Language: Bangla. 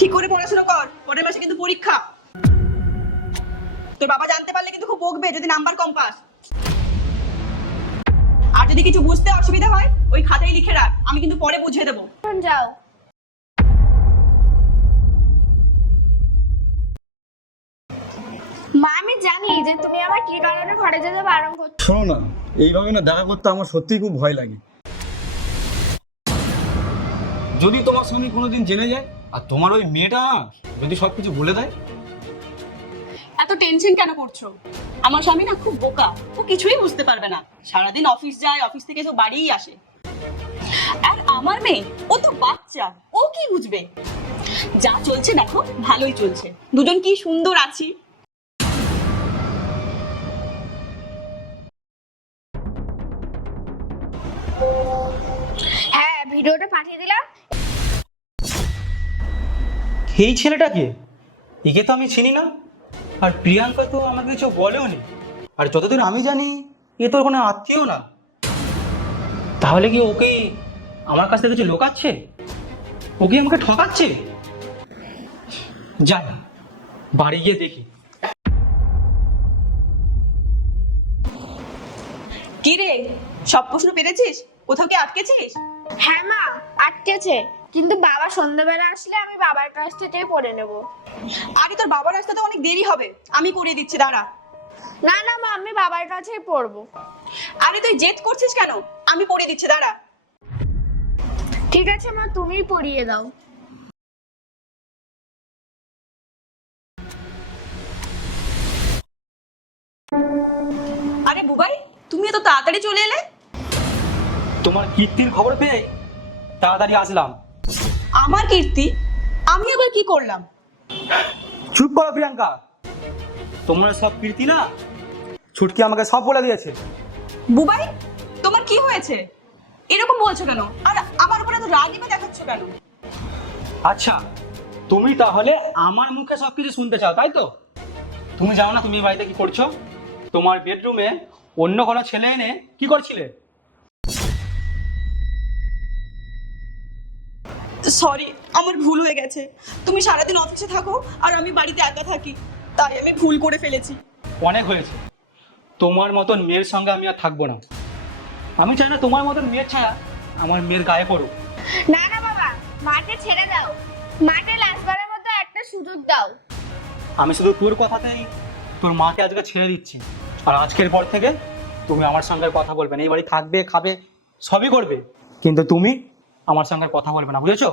ঠিক করে পড়াশোনা কর, পরের মাসে কিন্তু পরীক্ষা। তোর বাবা জানতে পারলে কিন্তু খুব বকবে যদি নাম্বার কম পাস। আর যদি কিছু বুঝতে অসুবিধা হয় ওই খাতায় লিখে রাখ, আমি কিন্তু পরে বুঝিয়ে দেবো। যাও। মা, আমি জানি যে তুমি আমার কি কারণে ঘরে যেতে বারণ করছো। শোনো না, এইভাবে না দেখা করতে আমার সত্যিই খুব ভয় লাগে। যদি তোমার স্বামী কোনোদিন জেনে যায় আর তোমার ওই মেয়েটা যদি সবকিছু বলে দেয়। এত টেনশন কেন করছো? আমার স্বামী না খুব বোকা, ও কিছুই বুঝতে পারবে না। সারাদিন অফিস যায়, অফিস থেকে এসে বাড়িই আসে। আর আমার মেয়ে, ও তো বাচ্চা, ও কি বুঝবে? যা চলছে দেখো, ভালোই চলছে, দুজন কি সুন্দর আছি। হ্যাঁ, ভিডিওটা পাঠিয়ে দিলাম। এই ছেলেটা কে? একে তো আমি চিনি না। আর প্রিয়াঙ্কা তো আমাকে কিছু বলেও নি। আর যতদূর আমি জানি এ তোর কোনো আত্মীয় না। তাহলে কি ওকে আমার কাছ থেকে কিছু লোকাচ্ছে? ওকে আমাকে ঠকাচ্ছে? যাই বাড়ি গিয়ে দেখি। কি রে, সব প্রশ্ন পেরেছিস? কোথাও কি আটকেছিস? হ্যাঁ মা, আটকেছে, কিন্তু বাবা সন্ধ্যাবেলা আসলে আমি বাবার কাছ থেকে পড়ে নেব। আরে তোর বাবার আসতে তো অনেক দেরি হবে, আমি পড়িয়ে দিচ্ছি, দাঁড়া। না না মা, আমি বাবার কাছেই পড়বো। আরে তুই জেদ করছিস কেন? আমি পড়িয়ে দিচ্ছি, দাঁড়া। ঠিক আছে মা, তুমিই পড়িয়ে দাও। আরে বুবাই, তুমি এত তাড়াতাড়ি চলে এলে? তোমার কীর্তির খবর পেয়ে তাড়াতাড়ি আসলাম। আমার কীর্তি? আমি আবার কি করলাম? চুপ করো প্রিয়াঙ্কা। তোমরা সব কীর্তি না, ছুটকি আমাকে সব বলে দিয়েছে। বুবাই, তোমার কি হয়েছে? এরকম বলছো কেন? আর আমার উপরে এত রাগই বা দেখাচ্ছ কেন? আচ্ছা, তুমি তাহলে আমার মুখে সবকিছু শুনতে চাও, তাই তো? তুমি জানো না তুমি এই বাড়িতে কি করছো? তোমার বেডরুমে অন্য কোনো ছেলে এনে কি করছিলে? সরি, আমার ভুল হয়ে গেছে। তুমি সারাদিন অফিসে থাকো আর আমি বাড়িতে একা থাকি, তাই আমি ভুল করে ফেলেছি। অনেক হয়েছে। তোমার মতন মেয়ের সঙ্গে আমি আর থাকবো না। আমি চাই না তোমার মতন মেয়ের ছায়া আমার মেয়ের গায়ে পড়ুক। না না বাবা, মাকে ছেড়ে দাও। মাকে লাস্টবারের মতো একটা সুযোগ দাও। আমি শুধু তোর কথাতেই তোর মাকে আজকে ছেড়ে দিচ্ছি। আর আজকের পর থেকে তুমি আমার সঙ্গে আর কথা বলবে না। এই বাড়ি থাকবে, খাবে, সবই করবে, কিন্তু তুমি আমার সঙ্গে আর কথা বলবে না, বুঝেছো?